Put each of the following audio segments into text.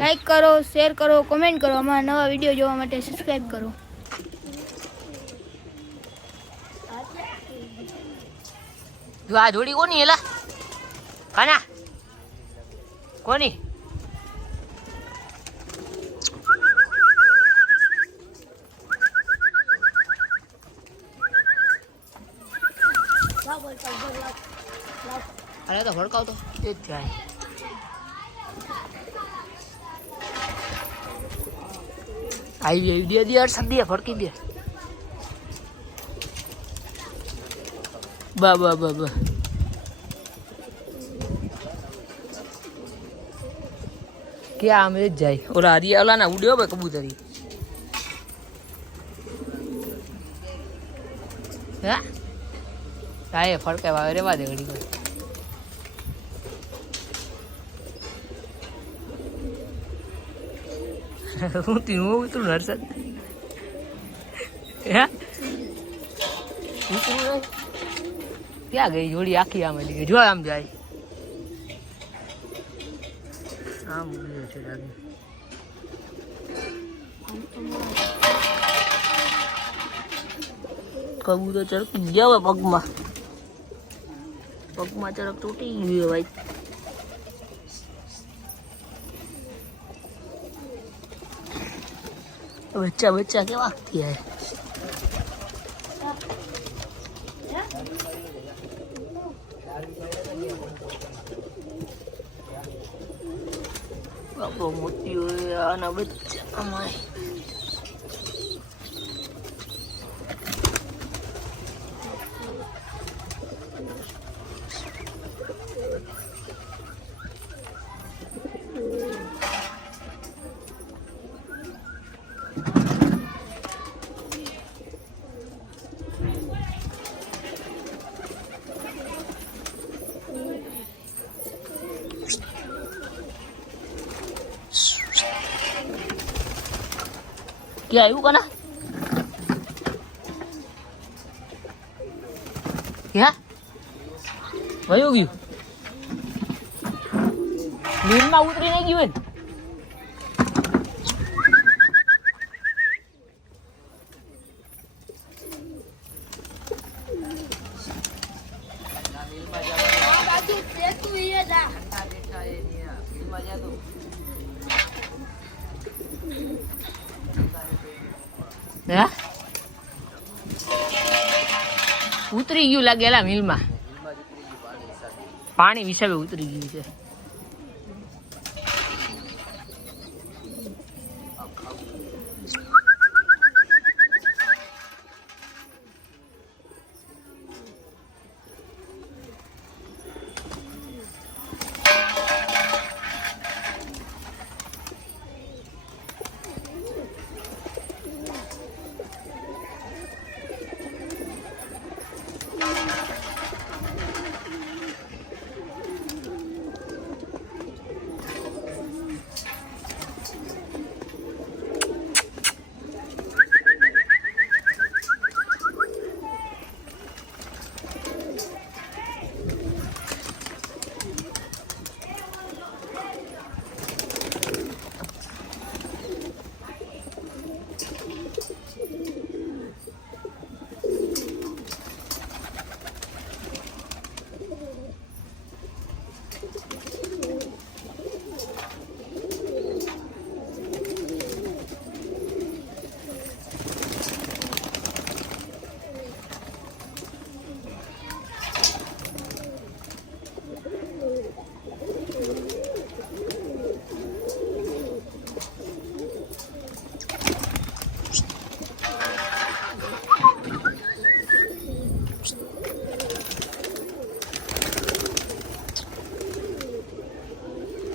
Like કરો, share કરો, comment કરો, અમારા નવા વિડીયો જોવા માટે સબસ્ક્રાઈબ કરો. જો આ જોડી કોની એલા કાના કોની અરે તો ભડકાવ તો એ જ જાય આવી દે દે સદી ભડકી દે બા બા બા બા ક્યાં આમ જ જાય ઓલા હરિયા ઓલા ના ઉડ્યો ભાઈ કબૂતરી હા તાએ ફડકાય આવે રેવા દે ઘડી કોઈ હું ઉતરું હર્ષદ હે ઉતરું ક્યાં ગઈ જોડી આખી આમ ગઈ જો આમ જાય આમ છે કબૂતર ચરકી ગયા હોય પગમાં ચરક તૂટી ગયું ભાઈ બચ્ચા કેવા થયા બાપો મોટી હોય આના બચ્ચા અમાય क्या આવ્યું કના ક્યાં વયું ગયું નીરમાં ઉતરી નહીં ગયું ઉતરી ગયું લાગેલા મિલમાં પાણી હિસાબે ઉતરી ગયું છે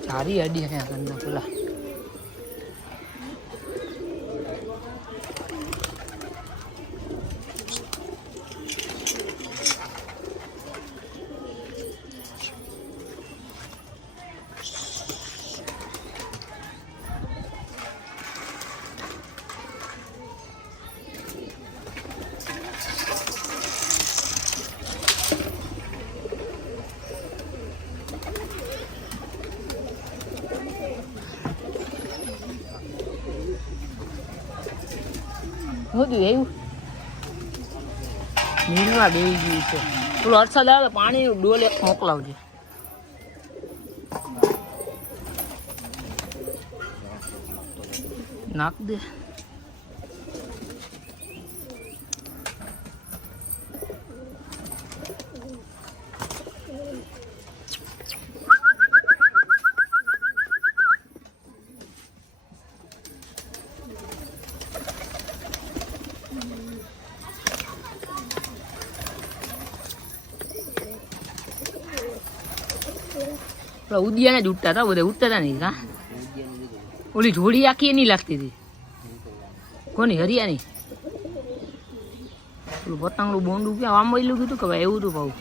સારી અડી હે કરના પેલા હું થયું એવું નીરમાં બેસી ગયું છે પેલો વરસાદ આવે તો પાણી ડોલ એક મોકલાવજે નાખ દે ઉદિયાને જ ઉઠતા હતા બધા ઉઠતા હતા નહીં કા ઓલી જોડી આખી એની લાગતી હતી કોની હરિયાની પેલું પતંગનું બોંડું ક્યાં આમ વહેલું કીધું કે ભાઈ એવું હતું ભાવ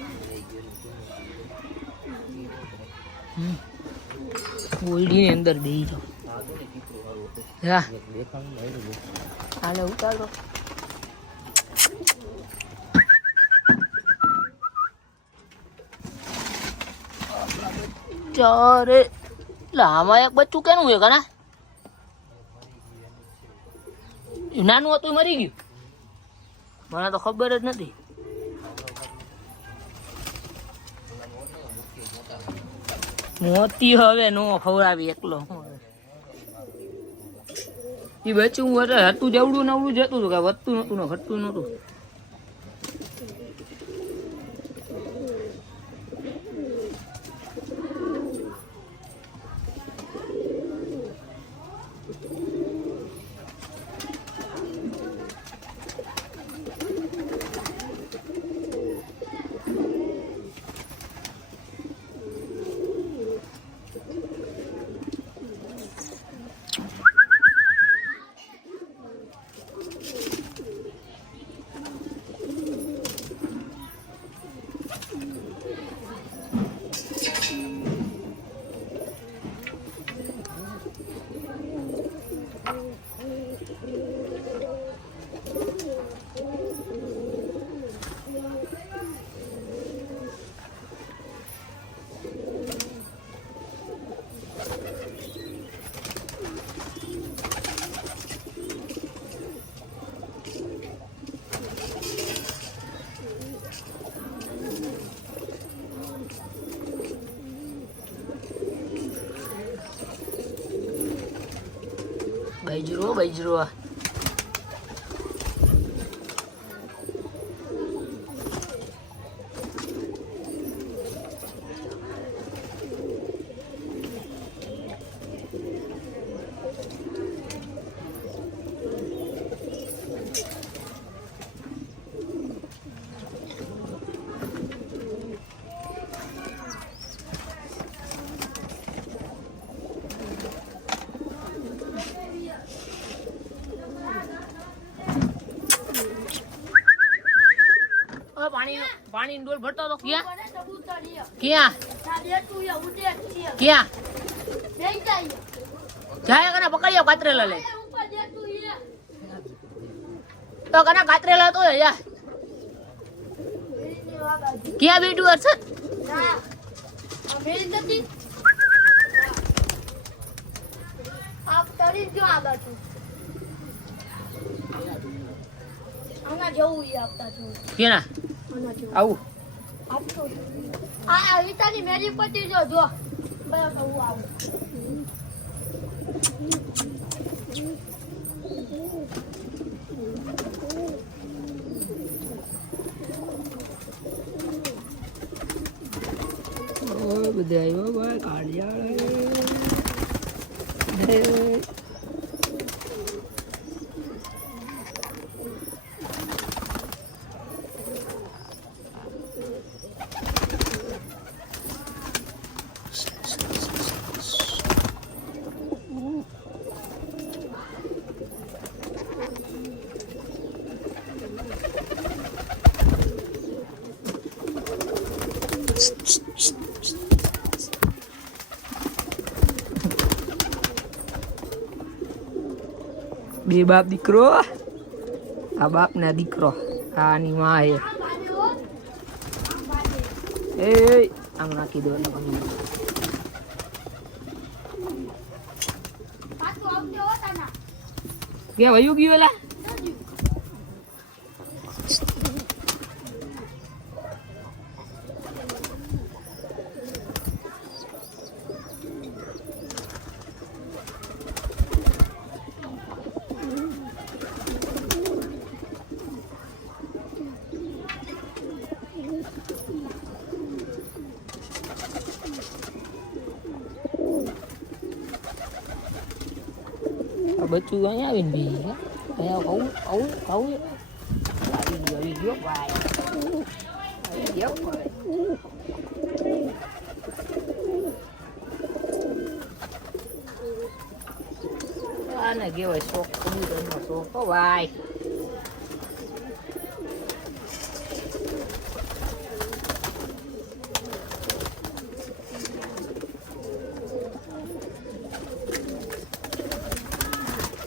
ઓલડીની અંદર બેસી જાઓ હા હાલે ઉતારો ચારે એટલે આમાં એક બચ્ચું કેનું છે કાના નાનું હતું મરી ગયું મને તો ખબર જ નથી મોતી હવે નો ખવડાવી એકલો એ બચ્ચું હતું જવડું નવડું જતું હતું કે વધતું નતું ને ઘટતું નતું બાઈજરો પાણી ડોલ ભરતો તો ક્યાં ક્યાં જાય કના પકડી આવ કાતરેલા લે તો કના કાતરેલા તો યા ક્યાં બેઠું હર્ષદ આપ તરી જો આ બાજુ આના જવું ઈ આપતા છો કેના આવું આ વિતાની મેરી પતી જો જો બસ આવું આવું બધા આવ્યો ભાઈ કાઢિયાળા બે બાપ દીકરો આ બાપ ના દીકરો આની માં હે એ આમ નાખી દો ક્યાં વયું ગયું એલા બચ્ચું અહીંયા આવીને બી અહીંયા આવું આવી ગયો ભાઈ આવી ગયો આને કહેવાય શોખ કબૂતરનો શોખ હો ભાઈ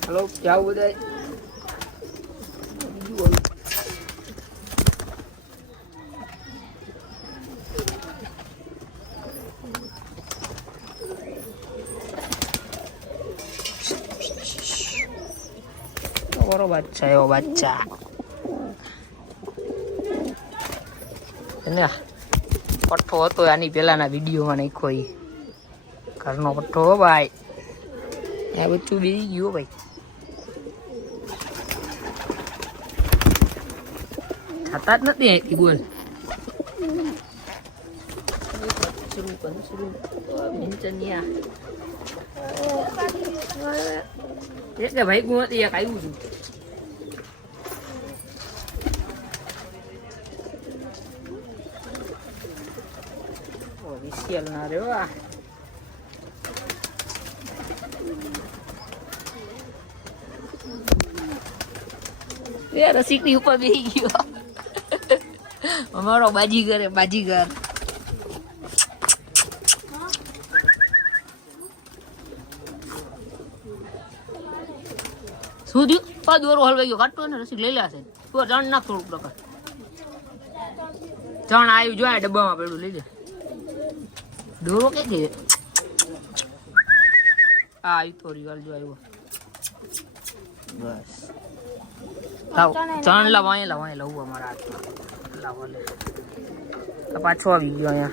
હલો જાવ બધા বড় বাচ্চা ও বাচ্চা ને પઠ્ઠો હતો આની પહેલાના વિડીયોમાં નાખ્યો એ ઘરનો પઠ્ઠો હો ભાઈ આ બચ્ચું બેસી ગયું ભાઈ થતા જ નથી અહીંથી બોલ એટલે ભાઈ ગું હતી એક આવ્યું છું વિશિયલ ના રે વાહ એ રસીકની ઉપર બેસી ગયો અમારો બાજીગર બાજીગર શું થયું પા દોરો હલવાઈ ગયો કાટતો ને રસીક લઈ લેશે તું ચણ નાખ થોડુંક પ્રકાર ચણ આવ્યું જો ડબ્બામાં પેલું લઈ લે દોરો કે છે આ તો રિવાલ જો આવ્યો બસ ચણ લાવ અહીંયા લાવ અમારા હાથમાં લાવો લે પાછો આવી ગયો અહીંયા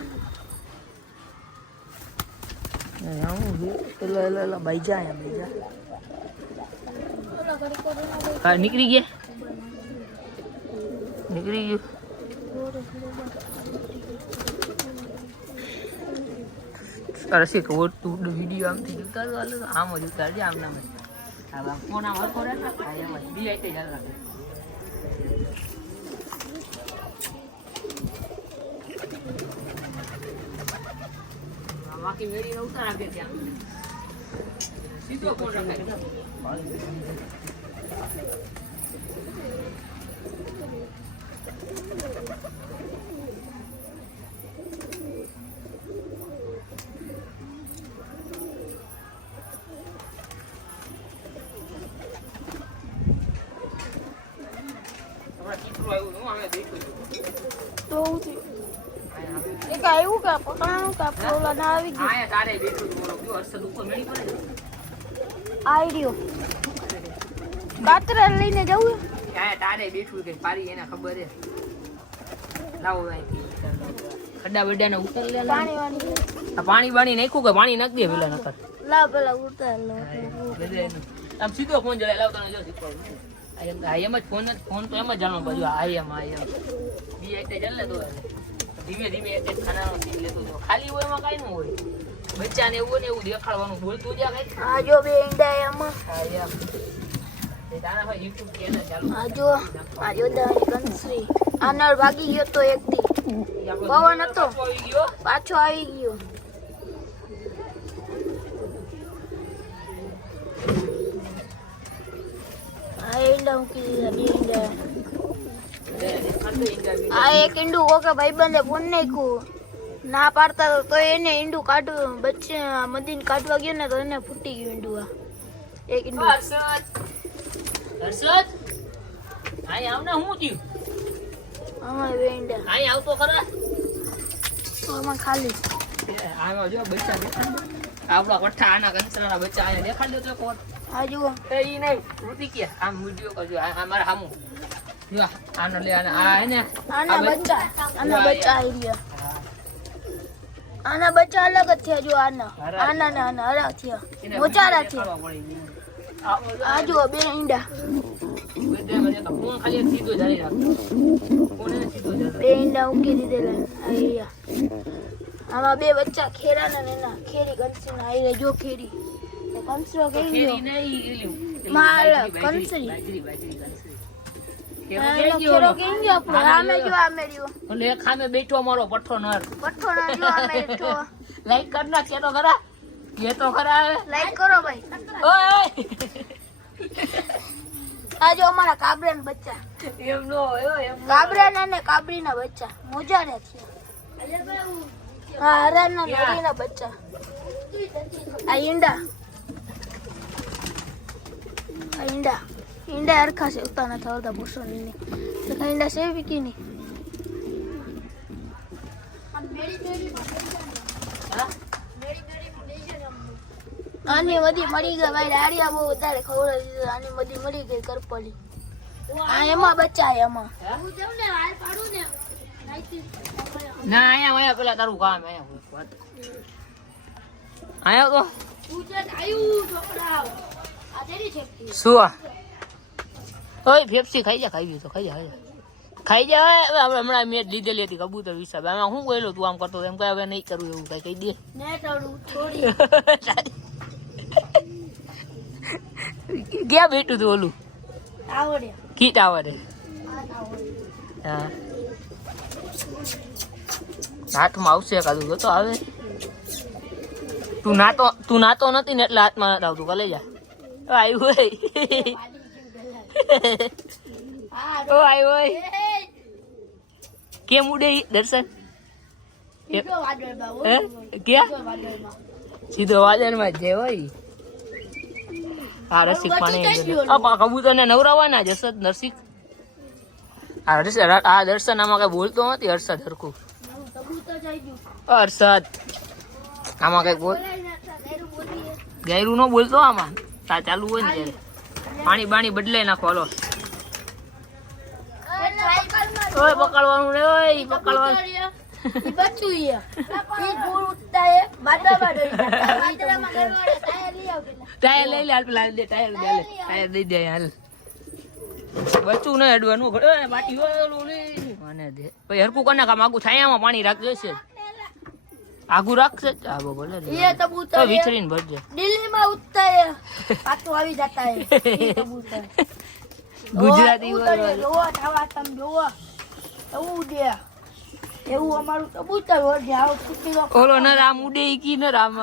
બાઈજા અહીંયા નીકળી ગયું રસી ખબર તું વિડીયો આમથી ઉતારવા આમ જ ઉતારજે આમ નામ ફોન આમ હરકો રહે બી આઈ ચાલ રાખે બાકી વેડી ઉતાર આપે ત્યાં સીધો ફોન રખાય એક આવ્યું કે પકડાનું કે ઓલા ના આવી ગયું આયા તારે બેઠું મોરો ગયો હર્ષદ ઉપર મેળી પડે આઈડિયો કાતરા લઈને જવું આયા તારે બેઠું કે પારી એને ખબર હે લાવો અહીંથી ખड्डा બડ્ડાને ઉતાર લે પાણી વાળી આ પાણી બાણી નાખ્યું કે પાણી નાખ દે પેલા નકર લાવ પેલા ઉતાર લો આમ સીધો ફોન જડે લાવ તને જો શીખવાડું આ એમ જ ફોન તો એમ જ જાણો બાજુ આ એમ બી આઈ ચાલ લે તો ધીમે ધીમે એક ખાનાનો સીન લેતો જો ખાલી હોય એમાં કાઈ ન હોય બચ્ચાને એવું ને એવું દેખાડવાનું બોલતું જા કઈ આ જો બે ઈંડા એમાં હા એમ એ દાના ભાઈ YouTube ચેનલ ચાલુ આ જો દાની કંસરી આનર ભાગી ગયો તો એક દી પવન હતો પાછો આવી ગયો આ ઈંડા મૂકી દીધા બે ઈંડા આ એક ઈંડું કોકે ભાઈબંધે ફોન નાખ્યું ના પાડતા તો એને ઈંડું કાઢવું બચ્ચે મદીન કાઢવા ગયો ને તો એને ફૂટી ગયું ઈંડું આ એક ઈંડું હર્ષદ આય આવ ને હું થયું આમાં બે ઈંડા આય આવતો ખરા આમાં ખાલી આમાં જો બચ્ચા દેખાડ આપડા વઠ્ઠા આના કંસરાના બચ્ચા આયા દેખાડ દો તો કોટ આ જુઓ એ ઈ નહીં રૂટી કે આમ વિડિયો કરજો આ મારા હામુ જો આનો લે આ હે ને આના બચ્ચા આવી ગયા આના બચ્ચા અલગ જ થયા જો આના ને આના અલગ થયા મોચારા થયા આ જુઓ બે ઈંડા બે ઈંડા ઉકી દીધેલા આયા આમાં બે બચ્ચા ખેરા ને એના ખેરી કંસી ના આઈ જો ખેરી કંસરો કેવી ગયો મારા બાજરી, કંસરી. બાજરી, બાજરી, કંસરી. એનો કેવો ગયો ખેરો ઓલો? કેમ ગયો આપણો? આમે જો આ મેળ્યો. ઓલો એક સામે બેઠો મારો પઠ્ઠો નર. પઠ્ઠો ના જો આ મેઠો. લાઈક કર નાખ, કે તો ખરા, કે તો ખરા હવે. લાઈક કરો ભાઈ. ઓય, ઓય. આ જો અમારા કાબરાના બચ્ચા. એમ નો હોય, હો, એમ નો હોય. કાબરાના અને કાબરીના બચ્ચા મોજારે છે. હા, હરાના નરીના બચ્ચા. આ ઈંડા. આ ઈંડા. ઈંડા હરખા છે ઉતાના થતા પૂછો નહીં. તો કઈ ઈંડા છે વિકી નહીં. હા? આની મધી મળી ગઈ ભાઈ. દાડિયા બહુ વધારે ખવડાવી દીધું. આની મધી મળી ગઈ કરપલી. આ એમાં બચ્ચા એમાં. ના, અહીંયા પેલા તારું કામ અહીંયા તો શું આ? ઓય ફેફસી ખાઈ જા, ખાઈ તો ખાઈ જા, ખાઈ જા. હવે આપણે હમણાં મેચ લીધેલી હતી કબૂતર હિસાબે. આમાં શું કહેલો તું આમ કરતો એમ કઈ હવે નહીં કરવું એવું કઈ કહી દે. ક્યાં બેઠું તું ઓલું કીટ આવડે? હા, હાથમાં આવશે કાદું તો આવે. તું નાતો નથી ને એટલે હાથમાં નથી આવતું. કલે જા. આવ્યું હોય. ઓ આવ્યું હોય. કેમ ઉડે ઈ દર્શન? ક્યાં સીધો વાદળમાં જ જાય હોય. આ રસિક પાણી કબૂતર ને નવરાવાના જ હર્ષદ નરસિક. આ દર્શન આમાં કઈ બોલતો નથી. હર્ષદ હરખું. હર્ષદ આમાં કઈ બોલ ગેરું નો બોલતો. આમાં તા ચાલુ હોય ને ત્યારે પાણી બાણી બદલાઈ નાખો. હાલો ઓય પકડવાનું રે. ઓય પકડવાનું. ટાયર લઈ લે. હાલ પેલા દે ટાયર. દે લે ટાયર દઈ દે. હાલ બચું નહીં અડવાનું. બાટી મને દે પછી હરકું કરી નાખ. આગું છાયામાં પાણી રાખજો છે. આગું રાખશે હા બોલે વિચરીને ભરજે. દિલ્હીમાં ઉઠતા હે પાછું આવી જતા હે કબૂતર. ગુજરાતી જોવો ખાવા તમે જોવો એવું દે એવું અમારું કબૂતર હોય છે. આવો કુટી ઓલો ન રામ ઉડે કી ન રામ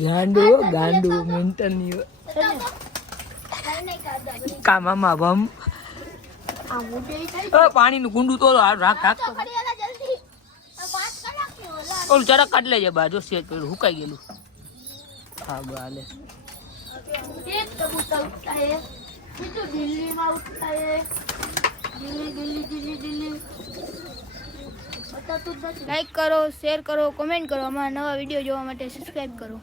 ગાંડો મેન્ટલ ની કામામાં ભમ. પાણી નું કુંડું તો રાખ રાખતો. ઓલું ચરક કાઢ લેજે બાજુ સેજ પેલું હુકાઈ ગયેલું. હા બાલે દિલ્હીમાં ઉઠતા હે. દિલ્હી. લાઈક કરો, શેર કરો, કોમેન્ટ કરો. અમારા નવા વિડીયો જોવા માટે સબસ્ક્રાઇબ કરો.